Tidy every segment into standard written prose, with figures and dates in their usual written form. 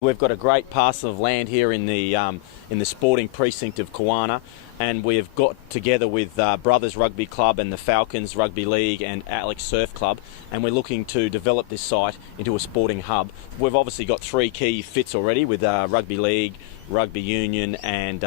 We've got a great parcel of land here in the sporting precinct of Kawana, and we've got together with Brothers Rugby Club and the Falcons Rugby League and Alex Surf Club, and we're looking to develop this site into a sporting hub. We've obviously got three key fits already with Rugby League, Rugby Union and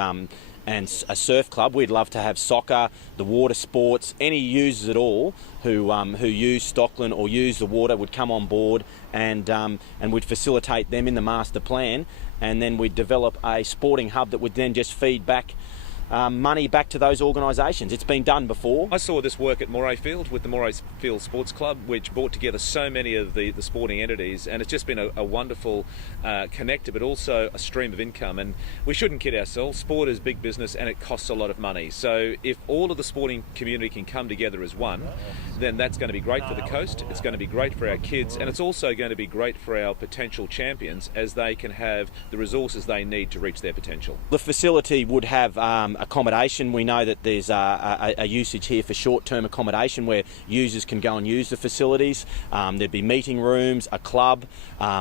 a surf club. We'd love to have soccer, the water sports, any users at all who use Stockland or use the water would come on board, and we'd facilitate them in the master plan, and then we'd develop a sporting hub that would then just feed back money back to those organisations. It's been done before. I saw this work at Moray Field with the Moray Field Sports Club, which brought together so many of the sporting entities, and it's just been a wonderful connector, but also a stream of income. And we shouldn't kid ourselves, sport is big business and it costs a lot of money. So if all of the sporting community can come together as one, then that's going to be great for the coast, it's going to be great for our kids, and it's also going to be great for our potential champions as they can have the resources they need to reach their potential. The facility would have accommodation. We know that there's a usage here for short-term accommodation where users can go and use the facilities. There'd be meeting rooms, a club,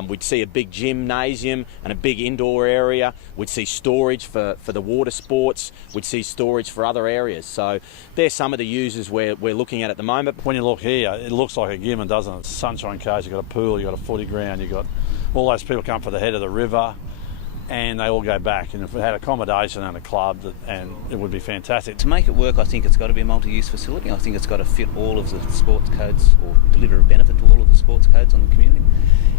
we'd see a big gymnasium and a big indoor area. We'd see storage for the water sports, we'd see storage for other areas. So there's some of the users we're looking at the moment. When you look here, it looks like a given, doesn't it? Sunshine coast, you've got a pool, you've got a footy ground, you've got all those people come for the head of the river, and they all go back. And if we had accommodation and a club, and it would be fantastic. To make it work, I think it's got to be a multi-use facility. I think it's got to fit all of the sports codes or deliver a benefit to all of the sports codes on the community.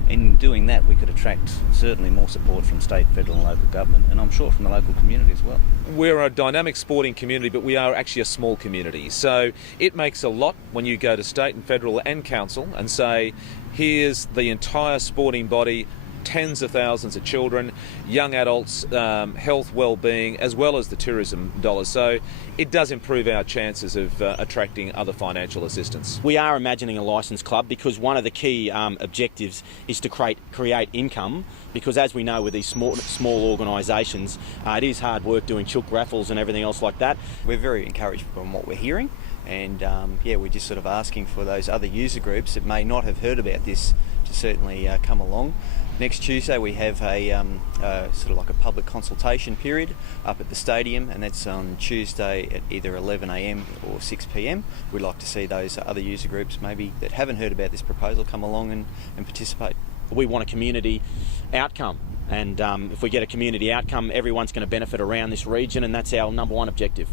In doing that, we could attract certainly more support from state, federal and local government, and I'm sure from the local community as well. We're a dynamic sporting community, but we are actually a small community. So it makes a lot when you go to state and federal and council and say, here's the entire sporting body, tens of thousands of children, young adults, health, well-being, as well as the tourism dollars. So it does improve our chances of attracting other financial assistance. We are imagining a licensed club because one of the key objectives is to create income, because as we know with these small organisations, it is hard work doing chook raffles and everything else like that. We're very encouraged from what we're hearing, and we're just sort of asking for those other user groups that may not have heard about this to certainly come along. Next Tuesday we have a sort of like a public consultation period up at the stadium, and that's on Tuesday at either 11 a.m. or 6 p.m. We'd like to see those other user groups maybe that haven't heard about this proposal come along and participate. We want a community outcome, and if we get a community outcome, everyone's going to benefit around this region, and that's our number one objective.